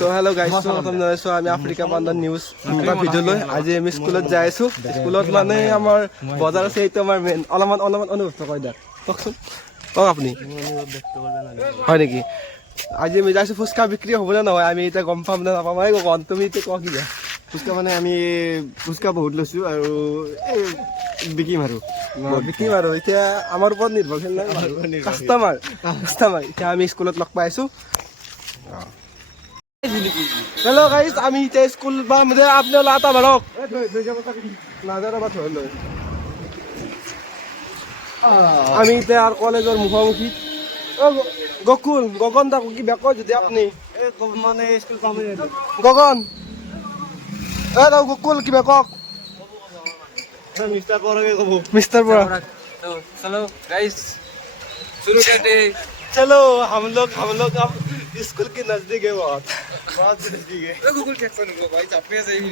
তো hello' guys, স্বাগতম জনাইছোঁ আমি আফ্ৰিকা পাণ্ডা নিউজ এটা ভিডিঅ' লৈ। আজি আমি স্কুলত যাই আছোঁ। স্কুলত মানে আমাৰ বজাৰ আছে, এইটো আমাৰ মেইন। অলপমান অনুভৱ কৰি দিয়ক, কওকচোন, কওক আপুনি। হয় নেকি? আজি আমি যাইছোঁ, ফুচকা বিক্ৰী হ'বনে নহয় আমি এতিয়া গম পাম নে নাপাম? কওক, তুমি এতিয়া কোৱা কি ফুচকা মানে আমি ফুচকা বহুত লৈছোঁ আৰু বিকিম আৰু বিকিম আৰু এতিয়া আমাৰ ওপৰত নিৰ্ভৰশীল নাই, কাষ্টমাৰ এতিয়া আমি স্কুলত লগ পাইছোঁ। হেল্ল' গাইজ, আমি এতিয়া স্কুল পাম যে, আপোনালোক এটা বাৰক আমি এতিয়া কলেজৰ মুখামুখি। গকুল গগন দা কিবা কয় যদি আপুনি মানে স্কুল পাম গগন গকুল কিবা কওক। মিষ্টাৰ পৰাকে ক'ব। मिस्टर बोरा तो चलो गाइस शुरू करते हैं। चलो हम लोग अब स्कूल के नजदीक है, बहुत नजदीक है। गूगल कैप्शन को भाई अपने से ही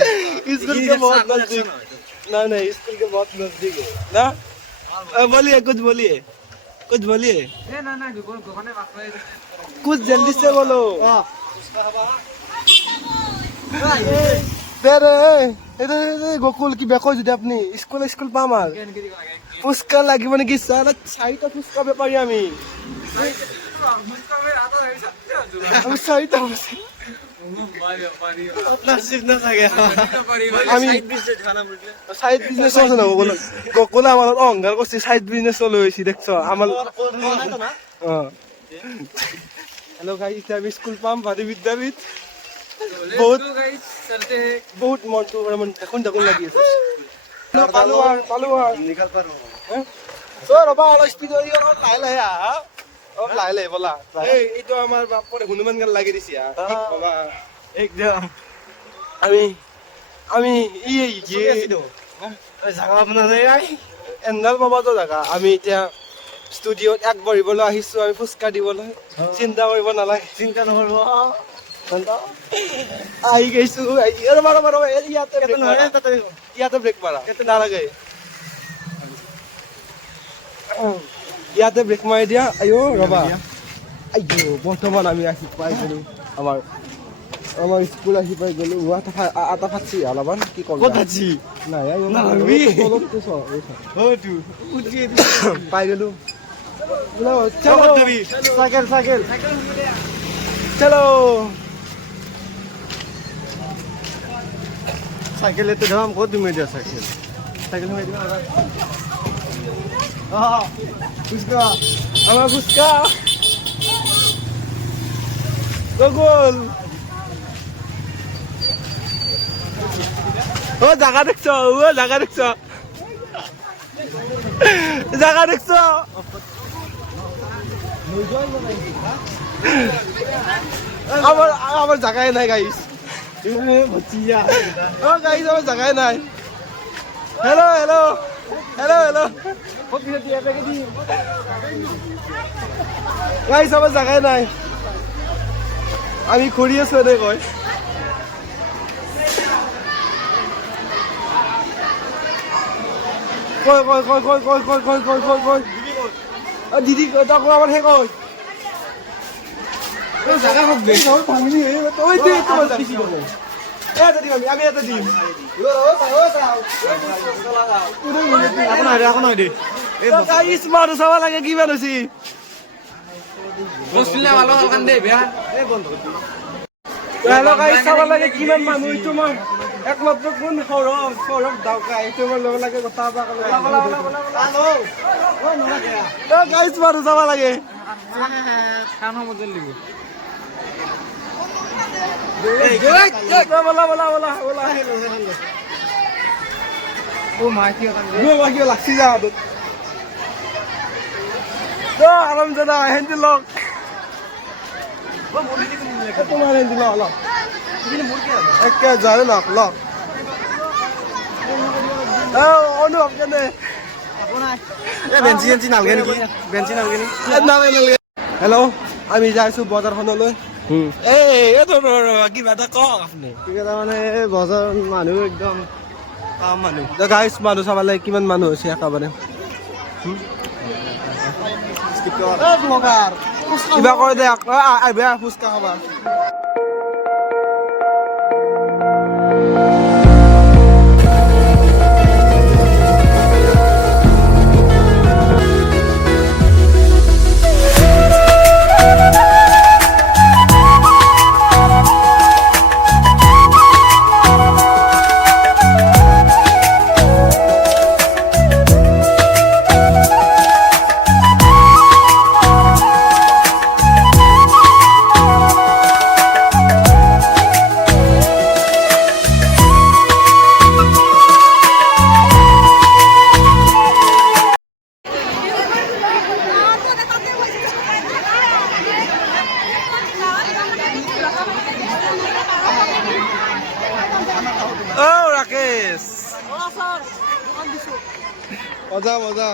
स्कूल के बहुत नजदीक, नहीं स्कूल के बहुत नजदीक है ना। बोलिए कुछ बोलिए ना गूगल गोने बात करे कुछ जल्दी से बोलो। গকুল কিবা কয় যদি আপুনি স্কুল পাম আৰু ফুচকা লাগিব নেকি? চাৰিটা ফুচকা বেপাৰী আমি চাৰিটা আমি সাইড বিজনেস আছে না গকুলে আমার অহংকার করছে, সাইড বিজনেস চলে হয়েছি দেখছো আমার। হ্যালো গাইস, আমি স্কুল পাম ভারী বিদ্যাপীঠ। বহুত বহুত মনটো এখন দেখোন লাগি আছে। পালোৱাৰ ৰবা অলপ স্পীড লাহে লাহে বলা। এইটো আমাৰ বাপৰে হনুমান গান লাগি দিছে একদম। আমি জাগা আপোনাৰ এন্দাল পাবাতো জাগা। আমি এতিয়া ষ্টুডিঅ'ত বহিবলৈ আহিছো, আমি ফুচকা দিবলৈ। চিন্তা কৰিব নালাগে, চিন্তা নকৰিব। আহি গৈছো। ইয়াতে ব্ৰেক মাৰা নালাগে, ইয়াতে ব্ৰেক মাৰি দিয়া। আইঅ ৰবা, আইঅ বৰ্তমান আমি আহি পাই গলো আমাৰ স্কুল আহি পাই গলো। আটা ফাটছি অলপমান, কি কম পাই গলো। চাইকেল চলো চাইকেল এতে দাম কত তুমি দিয়া চাইকেল মাৰি দিবা ফুচকা আমার ফুচকা গগল। জাগা দেখছ আমার জায়গায় নাই গাইস। গাইস আমার জায়গায় নাই। হেল্ল' গাইস আমার জায়গায় নাই, আমি ঘুরি আছো এনে কয়। দিদি তাকো আমার হে কয় জায়গা হবে ভাঙিনি আমি এটা দিম। মানুহ চাব লাগে কিমান হৈছে। চাব লাগে কিমান মানুহ। এইটো মই একমাত্ৰ কোন সৌৰভ দাউকা, এইটো মই ল'ব লাগে কথা গাইছ মানুহ চাব লাগে। লাগছি যা আরাম জানা হেন্দি লক তোমার হেন্দি লক একে যায় লক অনুভৱ কেনে বেঞ্চি নালগে নেকি? হেল্ল', আমি যাইছো বজাৰখনলৈ। কিবা এটা কওক আপুনি। মানে বজাৰ মানুহ একদম কাম মানুহ। গাইছ মানুহ চাব লাগে কিমান মানুহ হৈছে একেবাৰে। কিবা কৈ দে ফুচকা খাবা। ও রাকেশ মজা মজা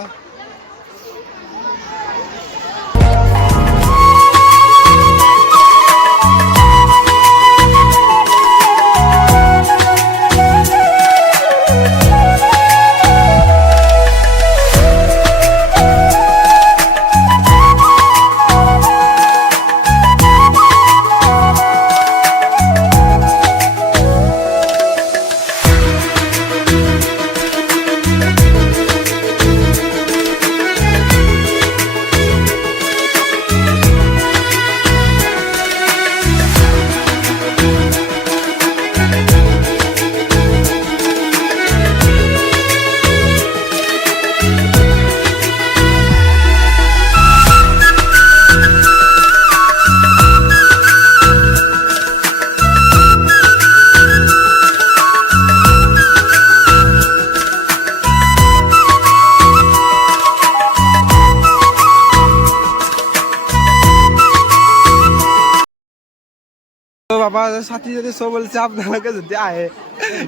তো বাবা সাথী যদি সব বলছে আপনাকে যদি আহে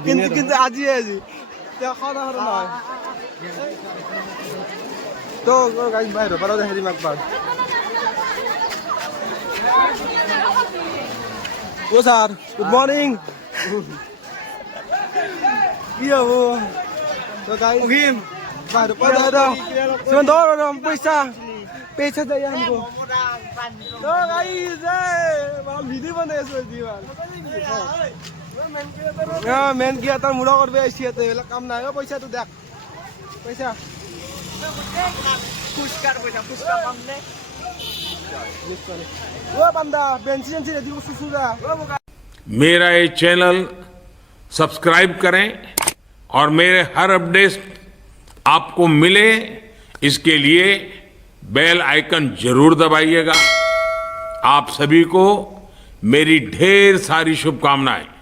কিন্তু কিন্তু আজি আজি খাওয়া দাওয়া নয় তো গাইজ বাইরে পারো হেরি মাকবার ও স্যার গুড মর্নিং কি হবো তো গাইজ বাইরে পারো সুমন ধর পয়সা पैसा चाहिए हमको तो गाइस वीडियो बने सो जीवन हां मेन किया त मुड़ा करबे आइसी त एला काम ना हो पैसा तो देख पैसा पुरस्कार कम ने ओ बंदा बेंचिन से दी सुसुरा मेरा ये चैनल सब्सक्राइब करें और मेरे हर अपडेट आपको मिले इसके लिए बेल आइकन जरूर दबाइएगा। आप सभी को मेरी ढेर सारी शुभकामनाएं।